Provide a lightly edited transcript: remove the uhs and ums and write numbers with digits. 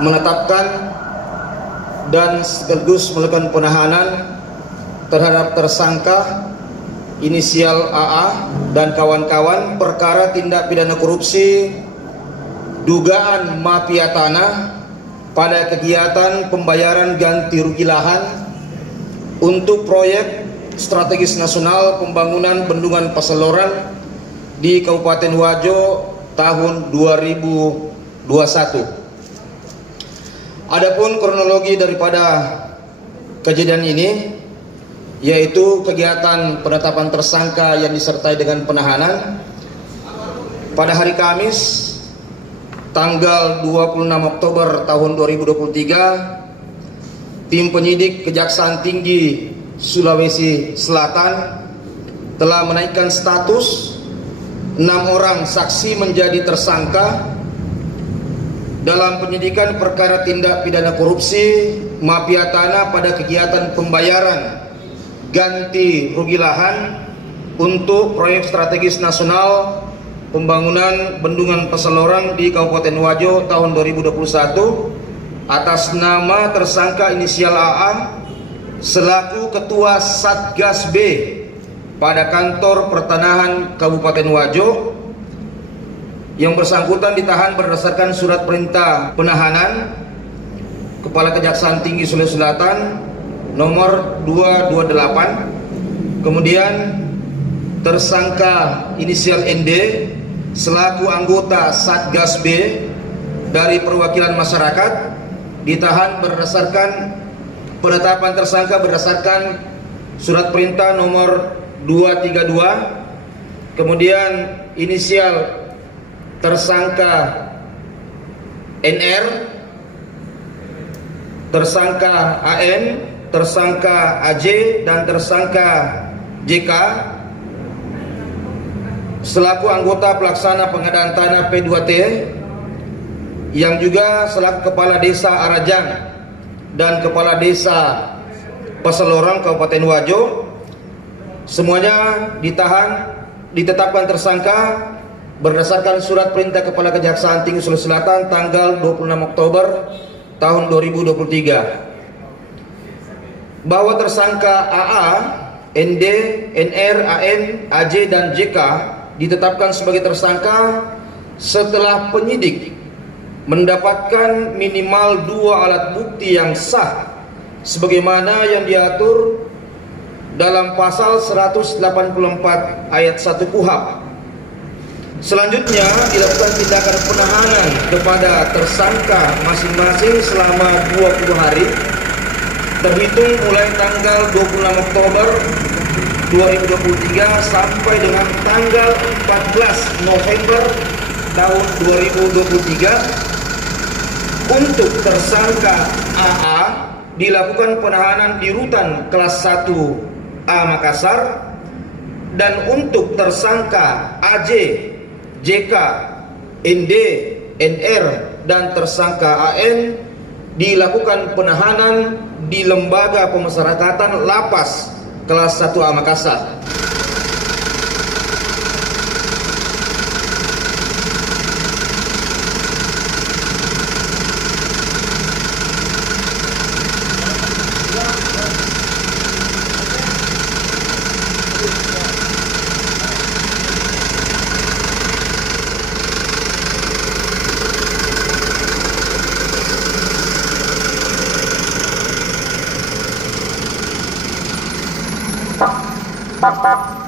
menetapkan dan sekaligus melakukan penahanan terhadap tersangka inisial AA dan kawan-kawan perkara tindak pidana korupsi dugaan mafia tanah pada kegiatan pembayaran ganti rugi lahan untuk proyek strategis nasional pembangunan bendungan Paseloran di Kabupaten Wajo tahun 2021. Adapun kronologi daripada kejadian ini yaitu kegiatan penetapan tersangka yang disertai dengan penahanan pada hari Kamis tanggal 26 Oktober tahun 2023. Tim penyidik Kejaksaan Tinggi Sulawesi Selatan telah menaikkan status 6 orang saksi menjadi tersangka dalam penyidikan perkara tindak pidana korupsi mafia tanah pada kegiatan pembayaran ganti rugi lahan untuk proyek strategis nasional pembangunan bendungan Paseloran di Kabupaten Wajo tahun 2021 atas nama tersangka inisial AA selaku Ketua Satgas B pada kantor pertanahan Kabupaten Wajo. Yang bersangkutan ditahan berdasarkan surat perintah penahanan Kepala Kejaksaan Tinggi Sulawesi Selatan nomor 228. Kemudian tersangka inisial ND selaku anggota Satgas B dari perwakilan masyarakat ditahan berdasarkan penetapan tersangka berdasarkan surat perintah nomor 232. Kemudian inisial tersangka NR, tersangka AN, tersangka AJ, dan tersangka JK selaku anggota pelaksana pengadaan tanah P2T yang juga selaku Kepala Desa Arajang dan Kepala Desa Paseloran Kabupaten Wajo. Semuanya ditetapkan tersangka berdasarkan surat perintah Kepala Kejaksaan Tinggi Sulawesi Selatan tanggal 26 Oktober tahun 2023. Bahwa tersangka AA, ND, NR, AN, AJ, dan JK ditetapkan sebagai tersangka setelah penyidik mendapatkan minimal 2 alat bukti yang sah sebagaimana yang diatur dalam pasal 184 ayat 1 KUHP. Selanjutnya dilakukan tindakan penahanan kepada tersangka masing-masing selama 20 hari terhitung mulai tanggal 26 Oktober 2023 sampai dengan tanggal 14 November tahun 2023. Untuk tersangka AA dilakukan penahanan di Rutan Kelas 1A Makassar, dan untuk tersangka AJ, JK, ND, NR, dan tersangka AN dilakukan penahanan di Lembaga Pemasyarakatan Lapas Kelas 1A Makassar. Pak.